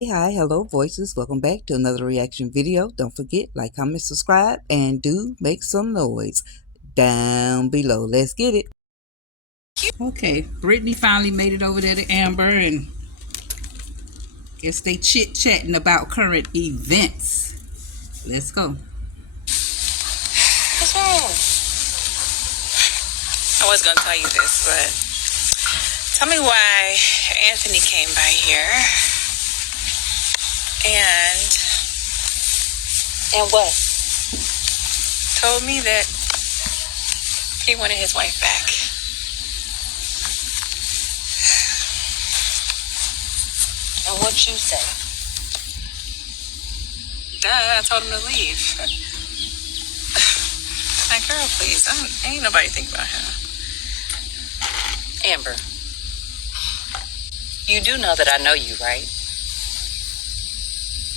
Hey, hi, hello, voices. Welcome back to another reaction video. Don't forget, like, comment, subscribe, and do make some noise down below. Let's get it. Okay, Brittany finally made it over there to Amber, and guess they chit-chatting about current events. Let's go. What's wrong? I was gonna tell you this, but tell me why Anthony came by here and what? Told me that he wanted his wife back. And what you say? I told him to leave. Like, girl, please, ain't nobody think about him. Amber, you do know that I know you, right?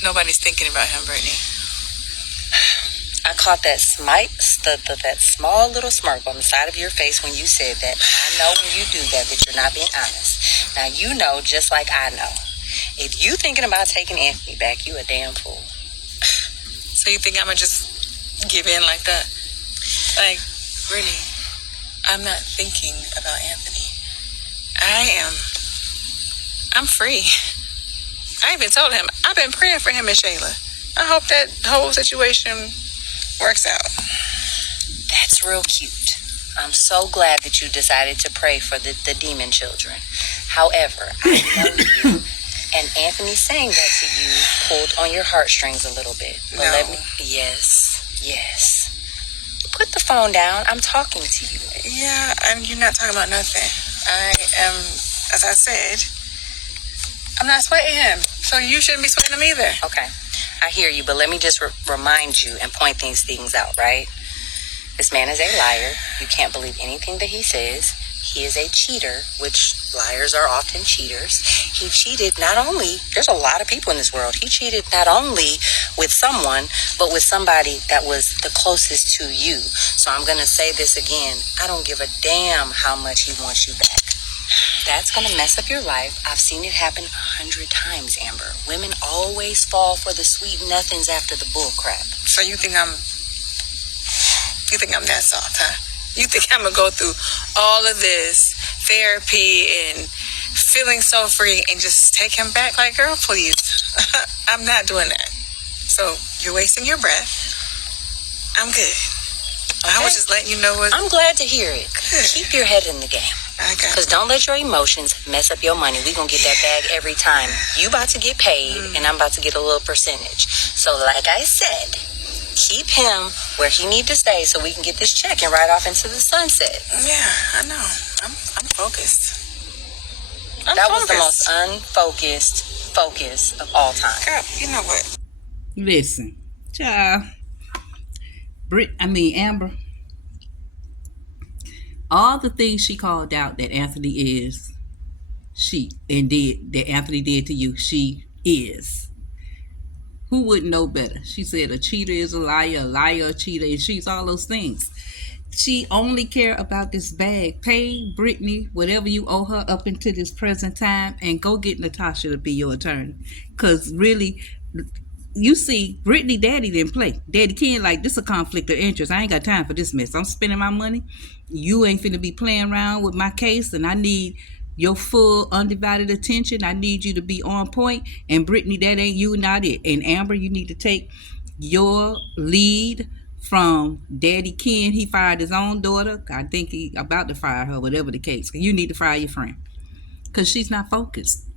Nobody's thinking about him, Brittany. I caught that that small little smirk on the side of your face when you said that. And I know when you do that you're not being honest. Now you know just like I know. If you thinking about taking Anthony back, you a damn fool. So you think I'm gonna just give in like that? Like, Brittany, I'm not thinking about Anthony. I'm free. I even told him, I've been praying for him and Shayla. I hope that whole situation works out. That's real cute. I'm so glad that you decided to pray for the demon children. However, I know you, and Anthony saying that to you pulled on your heartstrings a little bit. But No. Yes. Put the phone down. I'm talking to you. Yeah, and you're not talking about nothing. I am, as I said, I'm not sweating him. So you shouldn't be sweating him either. Okay, I hear you, but let me just remind you and point these things out, right? This man is a liar. You can't believe anything that he says. He is a cheater, which liars are often cheaters. He cheated not only, there's a lot of people in this world. He cheated not only with someone, but with somebody that was the closest to you. So I'm going to say this again. I don't give a damn how much he wants you back. That's going to mess up your life. I've seen it happen 100 times, Amber. Women always fall for the sweet nothings after the bull crap. So you think I'm that soft, huh? You think I'm gonna go through all of this therapy and feeling so free and just take him back? Like, girl, please. I'm not doing that. So you're wasting your breath. I'm good. Okay. I was just letting you know what. I'm glad to hear it. Good. Keep your head in the game. Because don't let your emotions mess up your money. We gonna get that bag every time. You about to get paid, and I'm about to get a little percentage. So like I said, keep him where he need to stay so we can get this check and ride off into the sunset. Yeah, I know. I'm focused. That was the most unfocused focus of all time. Girl, you know what? Listen, child. Amber. All the things she called out that Anthony is, that Anthony did to you, she is. Who wouldn't know better? She said a cheater is a liar a cheater, and she's all those things. She only care about this bag. Pay Brittany whatever you owe her up until this present time, and go get Natasha to be your attorney. Because really, you see, Brittany daddy didn't play. Daddy Ken like, this a conflict of interest. I ain't got time for this mess. I'm spending my money. You ain't finna be playing around with my case, and I need your full undivided attention. I need you to be on point. And Brittany, that ain't you, not it. And Amber, you need to take your lead from Daddy Ken. He fired his own daughter. I think he about to fire her, whatever the case. You need to fire your friend, because she's not focused.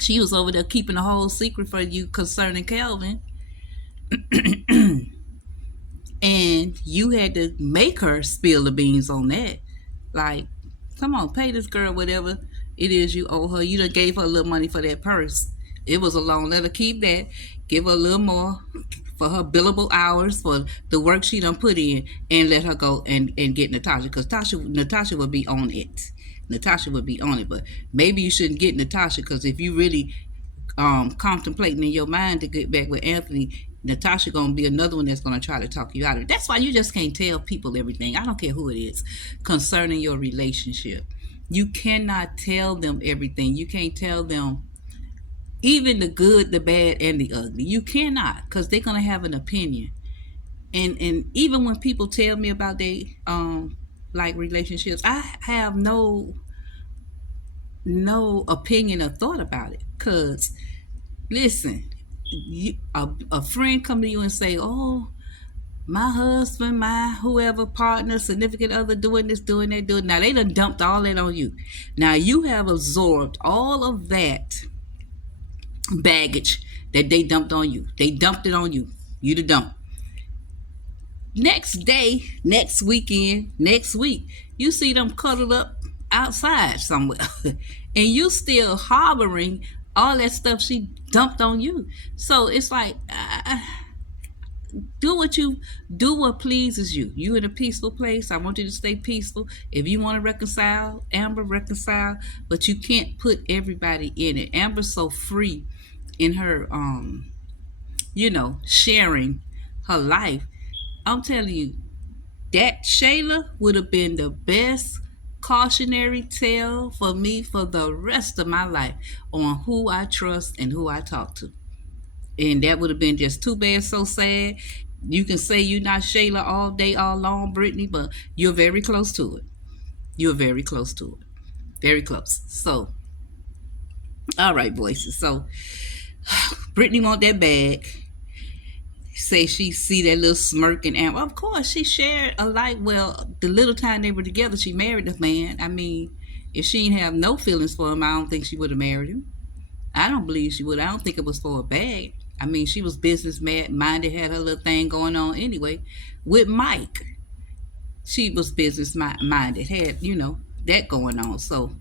She was over there keeping a whole secret for you concerning Calvin. And you had to make her spill the beans on that. Like, come on, pay this girl whatever it is you owe her. You done gave her a little money for that purse. It was a loan. Let her keep that. Give her a little more for her billable hours for the work she done put in, and let her go and get Natasha. Because Natasha would be on it. Natasha would be on it. But maybe you shouldn't get Natasha, because if you really contemplating in your mind to get back with Anthony, Natasha gonna be another one that's gonna try to talk you out of it. That's why you just can't tell people everything. I don't care who it is concerning your relationship. You cannot tell them everything. You can't tell them even the good, the bad, and the ugly. You cannot, because they're gonna have an opinion. And even when people tell me about their like relationships, I have no opinion or thought about it. Cause listen, a friend come to you and say, "Oh, my husband, my whoever partner, significant other doing this, doing that, doing." Now they done dumped all that on you. Now you have absorbed all of that baggage that they dumped on you. They dumped it on you. You the dump. Next day, next weekend, next week, you see them cuddled up outside somewhere, and you still harboring all that stuff she dumped on you. So it's like, do what pleases you. You in a peaceful place. I want you to stay peaceful. If you want to reconcile, Amber, reconcile, but you can't put everybody in it. Amber's so free in her sharing her life. I'm telling you, that Shayla would have been the best cautionary tale for me for the rest of my life on who I trust and who I talk to. And that would have been just too bad, so sad. You can say you're not Shayla all day, all long, Brittany, but you're very close to it. You're very close to it. Very close. So, all right, voices. So, Brittany want that bag. Say she see that little smirk and Amber. Of course, she shared a life. Well, the little time they were together, she married the man. I mean, if she didn't have no feelings for him, I don't think she would have married him. I don't believe she would. I don't think it was for a bag. I mean, she was business minded, had her little thing going on anyway. With Mike, she was business minded, had, that going on. So,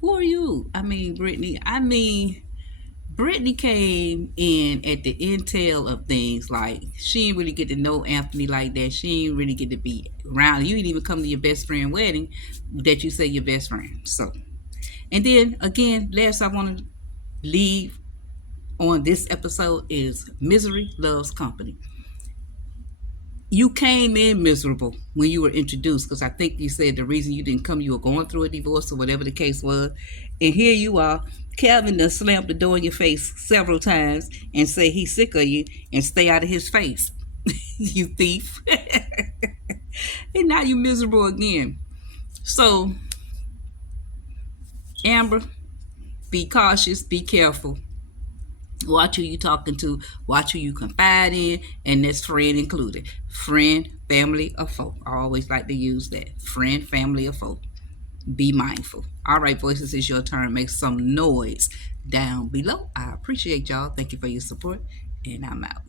who are you? I mean, Brittany. Brittany came in at the intel of things. Like, she didn't really get to know Anthony like that. She didn't really get to be around. You didn't even come to your best friend wedding that you say your best friend. So, and then again, last I want to leave on this episode is misery loves company. You came in miserable when you were introduced, because I think you said the reason you didn't come, you were going through a divorce or whatever the case was. And here you are. Calvin done slammed the door in your face several times and say he's sick of you and stay out of his face. You thief. And now you miserable again. So, Amber, be cautious, be careful. Watch who you talking to, watch who you confide in, and that's friend included. Friend, family, or foe. I always like to use that. Friend, family, or foe. Be mindful. All right, voices, it's your turn. Make some noise down below. I appreciate y'all. Thank you for your support, and I'm out.